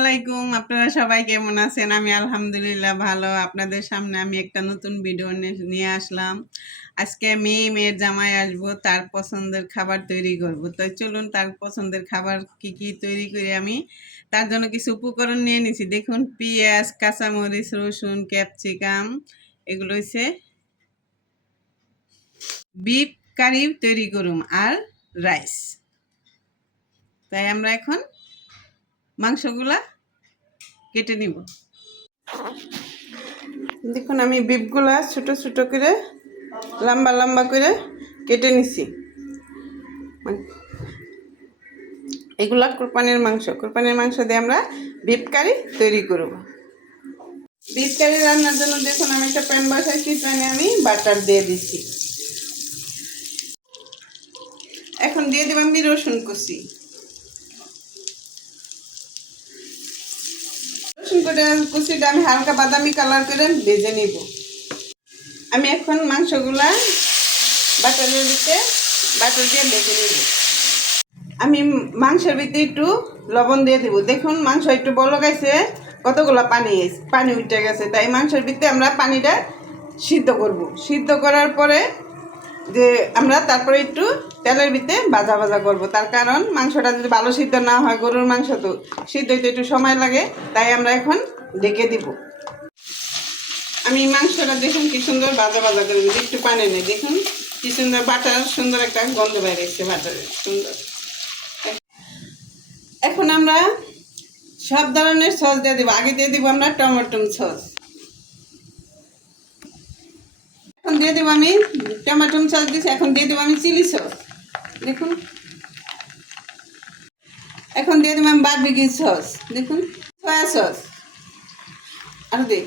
আলাইকুম। আপনারা সবাই কেমন আছেন? আমি আলহামদুলিল্লাহ ভালো। আপনাদের সামনে আমি একটা নতুন ভিডিও নিয়ে আসলাম। আজকে মেয়ের জামাই আসবো, তার পছন্দের খাবার তৈরি করব। তো চলুন তার পছন্দের খাবার কি কি তৈরি করি আমি। তার জন্য কিছু উপকরণ নিয়ে নিছি। দেখুন পেঁয়াজ, কাঁচামরিচ, রসুন, ক্যাপসিকাম, এগুলো হচ্ছে বিফ কারি তৈরি করুম আর রাইস। তাই আমরা এখন মাংসগুলা কেটে নিব। দেখুন আমি বিফগুলা ছোট ছোট করে লম্বা লম্বা করে কেটে নিছি। এগুলা কোরবানির মাংস দিয়ে আমরা বিফ কারি তৈরি করব। বিফ কারি রান্নার জন্য দেখুন আমি একটা প্যান বসাইছি, প্যানে আমি বাটার দিয়ে দিচ্ছি। এখন দিয়ে দেব আমি রসুন কুচি। কুচিটা আমি হালকা বাদামি কালার করে ভেজে নিব। আমি এখন মাংসগুলা বাটার দিয়ে ভেজে নিব। আমি মাংসের ভিতরে একটু লবণ দিয়ে দেবো। দেখুন মাংস একটু বলকাইছে, কতগুলো পানি উঠে গেছে। তাই মাংসের ভিতরে আমরা পানিটা সিদ্ধ করব। সিদ্ধ করার পরে যে আমরা তারপরে একটু তেলের ভিতরে ভাজা করব। তার কারণ মাংসটা যদি ভালো সিদ্ধ না হয়, গরুর মাংস তো সিদ্ধ হইতে একটু সময় লাগে, তাই আমরা এখন ঢেকে দিব। আমি মাংসটা দেখুন কি সুন্দর ভাজা করে একটু পানি নেই। দেখুন কি সুন্দর বাটার, সুন্দর একটা গন্ধ বেরিয়েছে বাটারের, সুন্দর। এখন আমরা সব ধরনের সস দিয়ে দিব। আগে দিয়ে দিব আমরা টমেটো সস। এখন দিয়ে দেবো আমি টমেটো সস দিচ্ছি। এখন দিয়ে দেবো আমি চিলি সস। দেখুন এখন দিয়ে দেবো আমি বারবিকিউ সস। দেখুন সয়া সস। আর দিই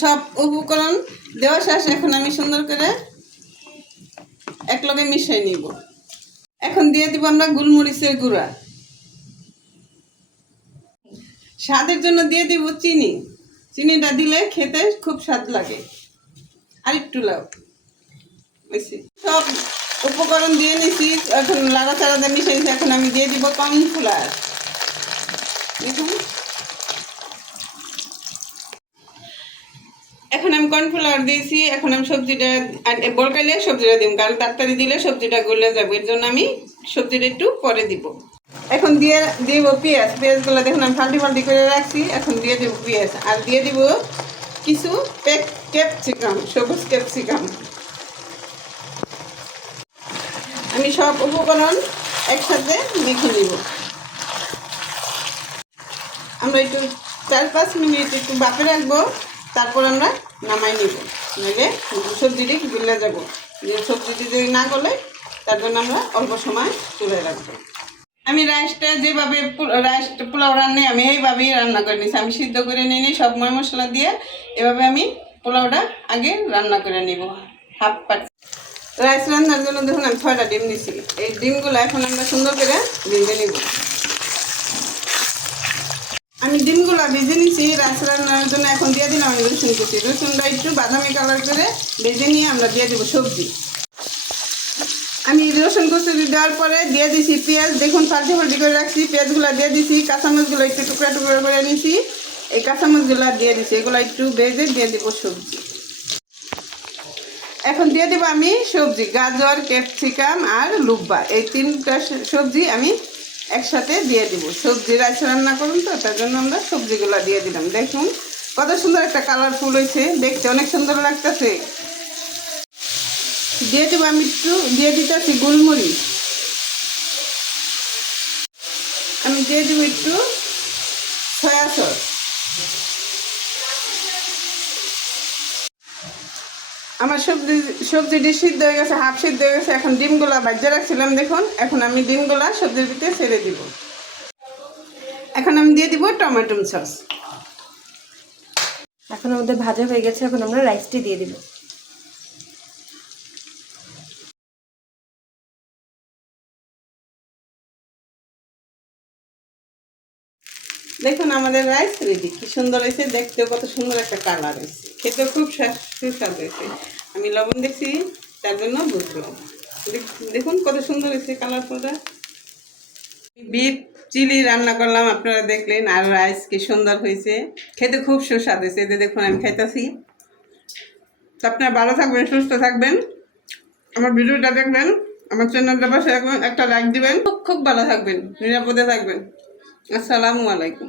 সব উপকরণ দেওয়া শেষ। এখন আমি সুন্দর করে একলগে মিশিয়ে নিব। এখন দিয়ে দিব আমরা গোলমরিচের গুঁড়া। স্বাদের জন্য দিয়ে দিব চিনি। চিনিটা দিলে খেতে খুব স্বাদ লাগে। আর একটু লাউ বেশি। সব উপকরণ দিয়ে নিছি, এখন লাড়াচাড়া দিয়ে মিশে নিচ্ছি। এখন আমি দিয়ে দিব কর্নফ্লাওয়ার। দেখুন এখন আমি কর্নফ্লাওয়ার দিয়েছি। এখন আমি সবজিটা বলকাইলে সবজিটা দিব, কারণ তাড়াতাড়ি দিলে সবজিটা গলে যাবে। এর জন্য আমি সবজিটা একটু পরে দিব। এখন দিয়ে দিব পেঁয়াজগুলো দেখুন আমি ফাল্টি করে রাখছি। এখন দিয়ে দেবো পেঁয়াজ, আর দিয়ে দিব কিছু ক্যাপসিকাম, সবুজ ক্যাপসিকাম। আমি সব উপকরণ একসাথে মেখে নিব। আমরা একটু 4-5 মিনিট একটু বাপে রাখবো, তারপর আমরা নামাই নিব। নইলে সবজিটি গলে যাব। সবজিটি যদি না গলে, তার জন্য আমরা অল্প সময় তুলে রাখবো। আমি রাইসটা পোলাও রান্না আমি এইভাবেই রান্না করে নিয়েছি। আমি সিদ্ধ করে নিয়ে নিই সব মশলা দিয়ে। এভাবে আমি পোলাওটা আগে রান্না করে নিব। হাফ পাট রাইস রান্নার জন্য দেখুন আমি 6টা ডিম নিয়েছি। এই ডিমগুলো এখন আমরা সুন্দর করে ভেজে নিব। আমি ডিমগুলো ভেজে নিয়েছি রাইস রান্নার জন্য। এখন দিয়ে দিলাম আমি রসুন কুচি। রসুনটা একটু বাদামি কালার করে ভেজে নিয়ে আমরা দিয়ে দেবো সবজি। আমি রসুন কুচি দেওয়ার পরে দিয়ে দিছি পেঁয়াজ। দেখুন ফাল্টি করে রাখছি। পেঁয়াজগুলো দিয়ে দিছি। কাঁচামরিচগুলো একটু টুকরা করে নিয়েছি। এই কাঁচামরিচগুলো দিয়ে দিছি। এগুলো একটু ভেজে দিয়ে দেবো সবজি। এখন দিয়ে দেবো আমি সবজি, গাজর, ক্যাপসিকাম আর লুব্বা। এই 3টা সবজি আমি একসাথে দিয়ে দিব। সবজি রাইস রান্না করুন তো, তার জন্য আমরা সবজিগুলো দিয়ে দিলাম। দেখুন কত সুন্দর একটা কালারফুল হয়েছে, দেখতে অনেক সুন্দর লাগতেছে। দিয়ে দেবো আমি একটু দিয়ে দিতেছি গোলমরিচ। আমি দিয়ে দেবো একটু সয়া সস। আমার সবজিটি সিদ্ধ হয়ে গেছে, হাফ সিদ্ধ হয়ে গেছে। এখন ডিমগুলা ভাজা রাখছিলাম দেখুন। এখন আমি ডিমগুলা সবজির ভিতরে ছেড়ে দিব। এখন আমি দিয়ে দিব টমেটো সস। এখন আমাদের ভাজা হয়ে গেছে। এখন আমরা রাইসটি দিয়ে দিব। দেখুন আমাদের রাইস রেডি। কি সুন্দর হয়েছে, দেখতেও কত সুন্দর একটা কালার হয়েছে, খেতেও খুব সুস্বাদু হয়েছে। আমি লবণ দেখছি, তার জন্য বুঝলাম। দেখুন কত সুন্দর হয়েছে কালারফুলটা। বিফ চিলি রান্না করলাম, আপনারা দেখলেন। আর রাইস কি সুন্দর হয়েছে, খেতে খুব সুস্বাদু হয়েছে। এই যে দেখুন আমি খাইতেছি। তো আপনারা ভালো থাকবেন, সুস্থ থাকবেন, আমার ভিডিওটা দেখবেন, আমার চ্যানেলটা পাশে রাখবেন, একটা লাইক দিবেন। খুব খুব ভালো থাকবেন, নিরাপদে থাকবেন। আসসালামু আলাইকুম।